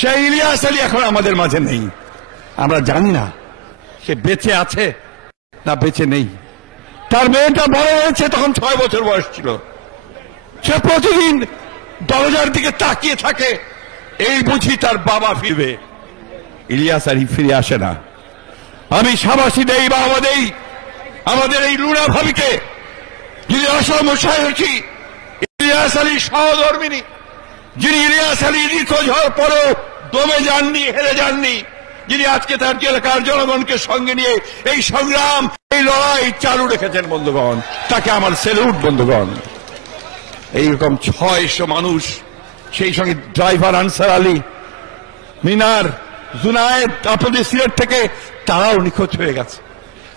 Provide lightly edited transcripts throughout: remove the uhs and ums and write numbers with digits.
সেই ইলিয়াস আলী এখন আমাদের মাঝে নেই। আমরা জানি না সে বেঁচে আছে না বেঁচে নেই। তার মেয়েটা বড় হয়েছে, তখন 6 বছর বয়স ছিল। সে প্রতিদিন দরজার দিকে তাকিয়ে থাকে, এই বুঝি তার বাবা ফিরবে। ইলিয়াস আলী ফিরে আসে না। আমি সাবাসী দেই, বাবা দেই আমাদের এই লুনা ভাবিকে, যিনি অসমস্যায় হয়েছি। ইলিয়াস আলী সহধর্মিনী, যিনি ইলিয়াস আলী নিখোঁজ হওয়ার পরেও দমে যাননি, হেরে যাননি, যিনি আজকে তার এলাকার জনগণকে সঙ্গে নিয়ে এই সংগ্রাম, এই লড়াই চালু রেখেছেন বন্ধুগণ, তাকে আমার সেলুট বন্ধুগণ। এইরকম 600 মানুষ, সেই সঙ্গে ড্রাইভার আনসার আলী, মিনার, জুনায়েদ আপনাদের সিলেট থেকে, তারাও নিখোঁজ হয়ে গেছে।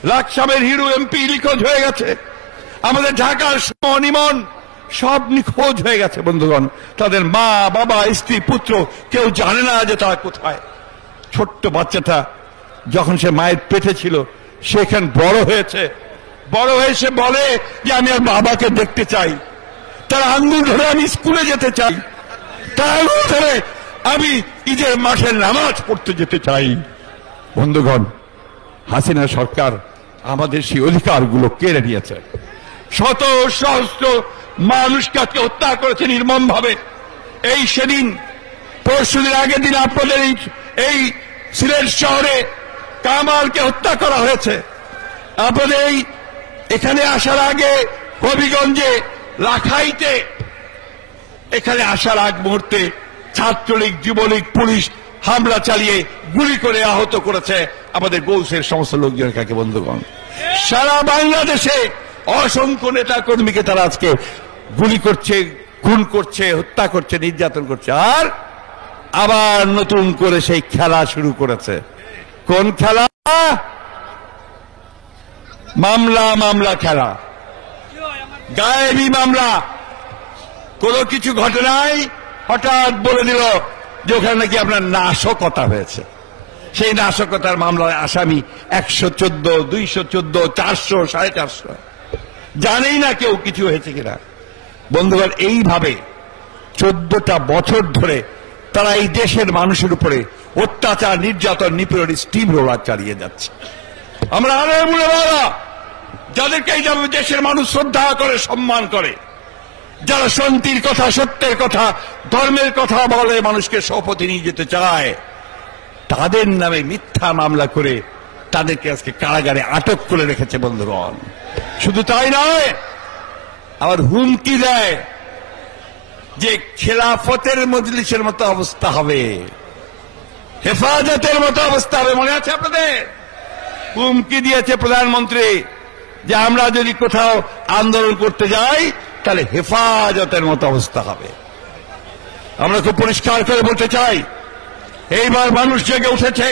লাকসামের হিরু এমপি নিখোঁজ হয়ে গেছে। আমাদের ঢাকার সুমন সব নিখোঁজ হয়ে গেছে বন্ধুগণ। তাদের মা, বাবা, স্ত্রী, পুত্র কেউ জানে না যে তারা কোথায়। ছোট্ট বাচ্চাটা যখন সে মায়ের পেটে ছিল, সেখানে বড় হয়েছে, বড় হয়ে সে বলে যে আমি আর বাবাকে দেখতে চাই। তার আঙ্গুল ধরে আমি স্কুলে যেতে চাই, তার আঙ্গুল ধরে আমি ঈদের মাঠে নামাজ পড়তে যেতে চাই। বন্ধুগণ, হাসিনা সরকার আমাদের সেই অধিকারগুলো কেড়ে নিয়েছে। শত সহস্র মানুষকে আজকে হত্যা করেছে নির্মম ভাবে। এই সেদিন পরশুদিন আগের দিন আপনাদের এই সিলেট শহরে কামালকে হত্যা করা হয়েছে। আপনাদের এখানে আসার আগে হবিগঞ্জে লাখাইতে, এখানে আসার আগ মুহূর্তে ছাত্রলীগ, যুবলীগ, পুলিশ হামলা চালিয়ে গুলি করে আহত করেছে আমাদের গৌসের সমস্ত লোকজনকে। বন্ধুগণ, সারা বাংলাদেশে অসংখ্য নেতা কর্মীকে তারা আজকে গুলি করছে, খুন করছে, হত্যা করছে, নির্যাতন করছে। আর আবার নতুন করে সেই খেলা শুরু করেছে। কোন খেলা? মামলা খেলা, গায়েবী মামলা। কোনো কিছু ঘটনায় হঠাৎ বলে দিল যে ওখানে নাকি আপনার নাশকতা হয়েছে। সেই নাশকতার মামলার আসামি 114, 214, 400, 450, জানেই না কেউ কিছু হয়েছে কিনা। বন্ধুগণ, এইভাবে 14টা বছর ধরে তারা এই দেশের মানুষের উপরে অত্যাচার, নির্যাতন, নিপীড়ন, স্টিম রোলার চালিয়ে যাচ্ছে। আমরা আরো বলে বলা, যাদেরকে এই দেশের মানুষ শ্রদ্ধা করে, সম্মান করে, যারা শান্তির কথা, সত্যের কথা, ধর্মের কথা বলে, মানুষকে শপথে নিয়ে যেতে চায়, তাদের নামে মিথ্যা মামলা করে তাদেরকে আজকে কারাগারে আটক করে রেখেছে। বন্ধুগণ, শুধু তাই নয়, আবার হুমকি দেয় যে খেলাফতের মজলিসের মতো অবস্থা হবে, হেফাজতের মতো অবস্থা হবে। মনে আছে আপনাদের? হুমকি দিয়েছে প্রধানমন্ত্রী যে আমরা যদি কোথাও আন্দোলন করতে যাই তাহলে হেফাজতের মতো অবস্থা হবে। আমরা খুব পরিষ্কার করে বলতে চাই, এইবার মানুষ জেগে উঠেছে।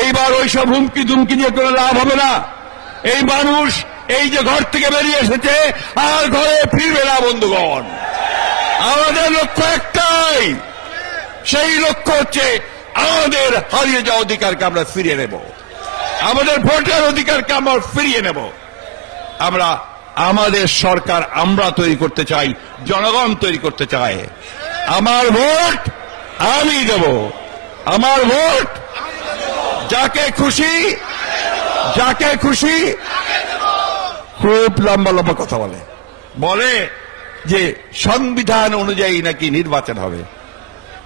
এইবার ওইসব হুমকি ধুমকি দিয়ে কোনো লাভ হবে না। এই মানুষ এই যে ঘর থেকে বেরিয়ে এসেছে, আর ঘরে ফিরবে না। বন্ধুগণ, আমাদের লক্ষ্য একটাই, সেই লক্ষ্য হচ্ছে আমাদের হারিয়ে যাওয়া অধিকারকে আমরা ফিরিয়ে নেব, আমাদের ভোটের অধিকারকে আমরা ফিরিয়ে নেব। আমরা আমাদের সরকার আমরা তৈরি করতে চাই, জনগণ তৈরি করতে চায়। আমার ভোট আমি দেব, আমার ভোট যাকে খুশি, যাকে খুশি। খুব লম্বা লম্বা কথা বলে যে সংবিধান অনুযায়ী নাকি নির্বাচন হবে।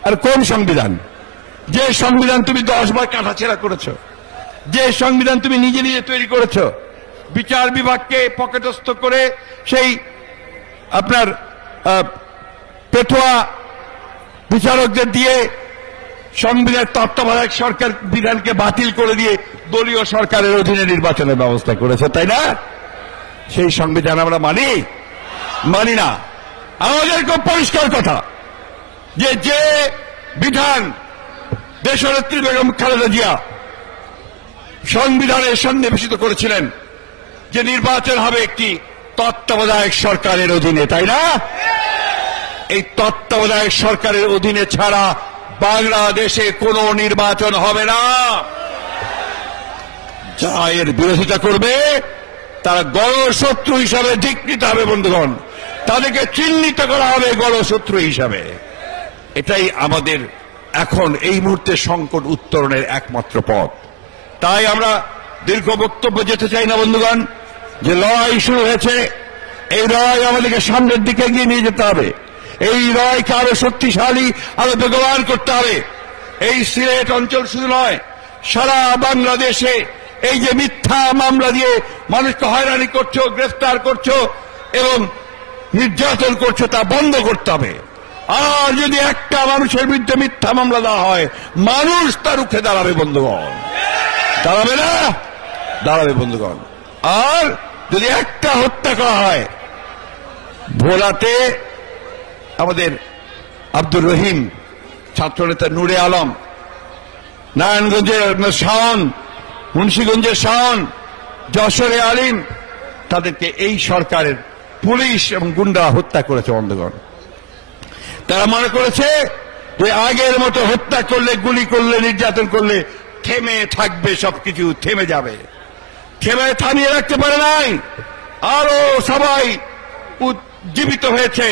আর কোন সংবিধান? যে সংবিধান তুমি 10 বার কাটাছেঁড়া করেছ, যে সংবিধান তুমি নিজে নিজে তৈরি করেছ, বিচার বিভাগকে পকেটস্থ করে সেই আপনার পেটোয়া বিচারকদের দিয়ে সংবিধান তত্ত্বাবধায়ক সরকার বিধানকে বাতিল করে দিয়ে দলীয় সরকারের অধীনে নির্বাচনের ব্যবস্থা করেছে, তাই না? সেই সংবিধান আমরা মানি না। আমাদের খুব পরিষ্কার কথা যে যে বিধান দেশনেত্রী বেগম খালেদা জিয়া সংবিধানে সন্নিবেশিত করেছিলেন যে নির্বাচন হবে একটি তত্ত্বাবধায়ক সরকারের অধীনে, তাই না? এই তত্ত্বাবধায়ক সরকারের অধীনে ছাড়া বাংলাদেশে কোনো নির্বাচন হবে না। যারা এর বিরোধিতা করবে তারা গণশত্রু হিসাবে স্বীকৃত হবে। বন্ধুগণ, তাদেরকে চিহ্নিত করা হবে গণশত্রু হিসাবে। এটাই আমাদের এখন এই মুহূর্তে সংকট উত্তরণের একমাত্র পথ। তাই আমরা দীর্ঘ বক্তব্য যেতে চাই না বন্ধুগণ, যে লড়াই শুরু হয়েছে, এই লড়াই আমাদেরকে সামনের দিকে এগিয়ে নিয়ে যেতে হবে। এই লড়াইকে আরো শক্তিশালী, আরো বেগবান করতে হবে। এই সিলেট অঞ্চল শুধু নয়, সারা বাংলাদেশে এই যে মিথ্যা মামলা দিয়ে মানুষকে হয়রানি করছো, গ্রেফতার করছো এবং নির্যাতন করছো, তা বন্ধ করতে হবে। আর যদি একটা মানুষের বিরুদ্ধে মিথ্যা মামলা দেওয়া হয়, মানুষ তার রুখে দাঁড়াবে বন্ধুগণ, দাঁড়াবে না? দাঁড়াবে বন্ধুগণ। আর যদি একটা হত্যা করা হয়, ভোলাতে আমাদের আব্দুর রহিম, ছাত্রনেতা নূরে আলম, নারায়ণগঞ্জের শাওন, মুন্সিগঞ্জের শাওন, যশোরে আলিম, তাদেরকে এই সরকারের পুলিশ এবং গুন্ডা হত্যা করেছে বন্ধুগণ। তারা মনে করেছে যে আগের মতো হত্যা করলে, গুলি করলে, নির্যাতন করলে থেমে থাকবে, সবকিছু থেমে যাবে। থামিয়ে রাখতে পারে নাই। আরো সবাই উজ্জীবিত হয়েছে,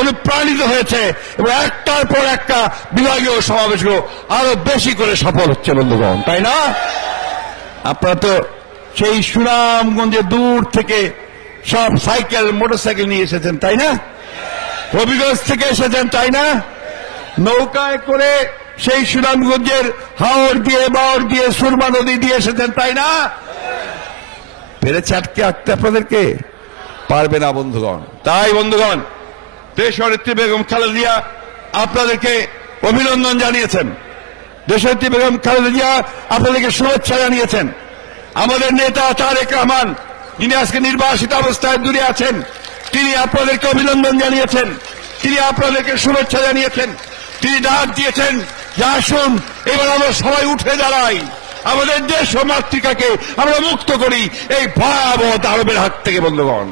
অনুপ্রাণিত হয়েছে এবং একটার পর একটা বিভাগীয় সমাবেশগুলো আরো বেশি করে সফল হচ্ছে বন্ধুগণ, তাই না? আপনারা তো সেই সুনামগঞ্জে দূর থেকে সব সাইকেল, মোটরসাইকেল নিয়ে এসেছেন, তাই না? হবিগঞ্জ থেকে এসেছেন, তাই না? নৌকায় করে সেই সুনামগঞ্জের হাওড় দিয়ে, বাওড় দিয়ে, সুরমা নদী দিয়ে এসেছেন, তাই না? পেরেছে আটকে রাখতে আপনাদেরকে? পারবে না বন্ধুগণ। তাই বন্ধুগণ, দেশনেত্রী বেগম খালেদা জিয়া আপনাদেরকে অভিনন্দন জানিয়েছেন। দেশনেত্রী বেগম খালেদা জিয়া আপনাদেরকে শুভেচ্ছা জানিয়েছেন। আমাদের নেতা তারেক রহমান, যিনি আজকে নির্বাসিত অবস্থায় দূরে আছেন, তিনি আপনাদেরকে অভিনন্দন জানিয়েছেন, তিনি আপনাদেরকে শুভেচ্ছা জানিয়েছেন। তিনি ডাক দিয়েছেন যে আসুন এবার আমরা সবাই উঠে দাঁড়াই, আমাদের দেশ ও মাতৃকাকে আমরা মুক্ত করি এই ভয়াবহ দানবের হাত থেকে বন্ধুগণ।